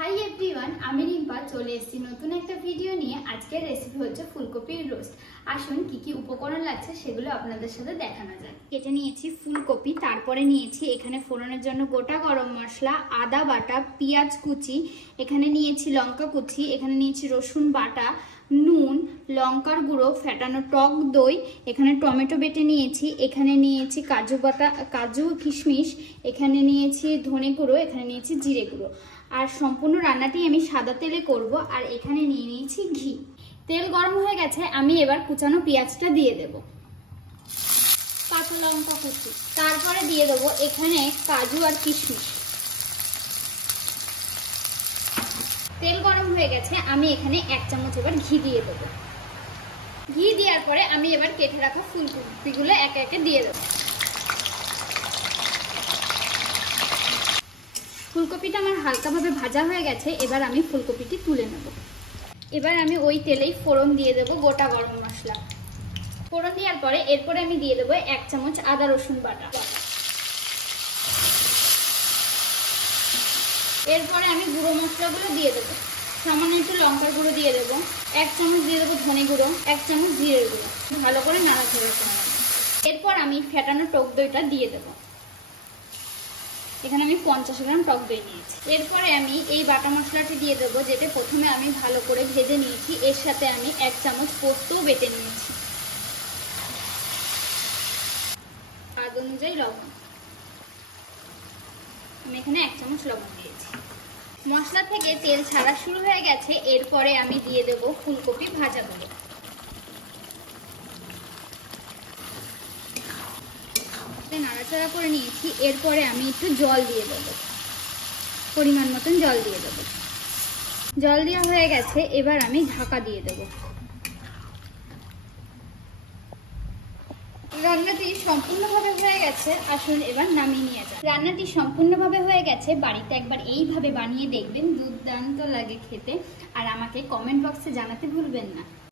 Hi everyone, আমি রিম্পা চলে এসেছি নতুন একটা ভিডিও নিয়ে। আজকের রেসিপি হচ্ছে ফুলকপির রোস্ট। আসুন কি কি উপকরণ লাগছে সেগুলো আপনাদের সাথে দেখানো যায়। কেটে নিয়েছি ফুলকপি, তারপরে নিয়েছি এখানে ফোড়নের জন্য গোটা গরম মশলা, আদা বাটা, পেঁয়াজ কুচি, এখানে নিয়েছি লঙ্কা কুচি, এখানে নিয়েছি রসুন বাটা, নুন, লঙ্কার গুঁড়ো, ফেটানো টক দই, এখানে টমেটো বেটে নিয়েছি, এখানে নিয়েছি কাজু বাটা, কাজু কিশমিশ, এখানে নিয়েছি ধনে গুঁড়ো, এখানে নিয়েছি জিরে গুঁড়ো। আর সম্পূর্ণ রান্নাটি আমি সাদা তেলে করব। আর এখানে নিয়ে নিয়েছি ঘি। তেল গরম হয়ে গেছে, আমি এবার কুচানো পেঁয়াজটা দিয়ে দেব, কাঁচা লঙ্কা কুচি, তারপরে দিয়ে দেবো এখানে কাজু আর কিশমিশ। তেল গরম হয়ে গেছে, আমি এখানে 1 চামচ এবার ঘি দিয়ে দেবো। ঘি দেওয়ার পরে আমি এবার কেটে রাখা ফুলকপিগুলো একে একে দিয়ে দেবো। ফুলকপিটা আমার হালকাভাবে ভাজা হয়ে গেছে, এবার আমি ফুলকপিটি তুলে নেব। এবার আমি ওই তেলেই ফোড়ন দিয়ে দেবো গোটা গরম মশলা। ফোড়ন দেওয়ার পরে এরপরে আমি দিয়ে দেবো 1 চামচ আদা রসুন বাটা। এরপরে আমি গুঁড়ো মশলাগুলো দিয়ে দেবো। সামান্য একটু লঙ্কার গুঁড়ো দিয়ে দেবো, 1 চামচ দিয়ে দেবো ধনে গুঁড়ো, 1 চামচ জিরের গুঁড়ো, ভালো করে নাড়াচাড়া করে নেব। এরপর আমি ফেটানো টক দইটা দিয়ে দেবো। এখানে আমি 50 গ্রাম টক দই নিয়েছি। এরপরে আমি এই বাটা মশলাটি দিয়ে দেবো, যেটা প্রথমে আমি ভালো করে ভেজে নিয়েছি। এর সাথে আমি 1 চামচ পোস্তও বেটে নিয়েছি। স্বাদ অনুযায়ী লবণ, আমি এখানে 1 চামচ লবণ দিয়েছি। মশলা থেকে তেল ছাড়া শুরু হয়ে গেছে, এরপরে আমি দিয়ে দেবো ফুলকপি ভাজাগুলো। নাড়াচাড়া করে নিয়েছি। এরপরে আমি একটু জল দিয়ে দেবো, পরিমাণ মতন জল দিয়ে দেবো। জল দেওয়া হয়ে গেছে, এবার আমি ঢাকা দিয়ে দেবো। রান্নাটি সম্পূর্ণভাবে হয়ে গেছে, আসুন এবার নামিয়ে নিয়ে যাই। রান্নাটি সম্পূর্ণভাবে হয়ে গেছে, বাড়িতে একবার এইভাবে বানিয়ে দেখবেন, দুর্দান্ত লাগে খেতে। আর আমাকে কমেন্ট বক্সে জানাতে ভুলবেন না।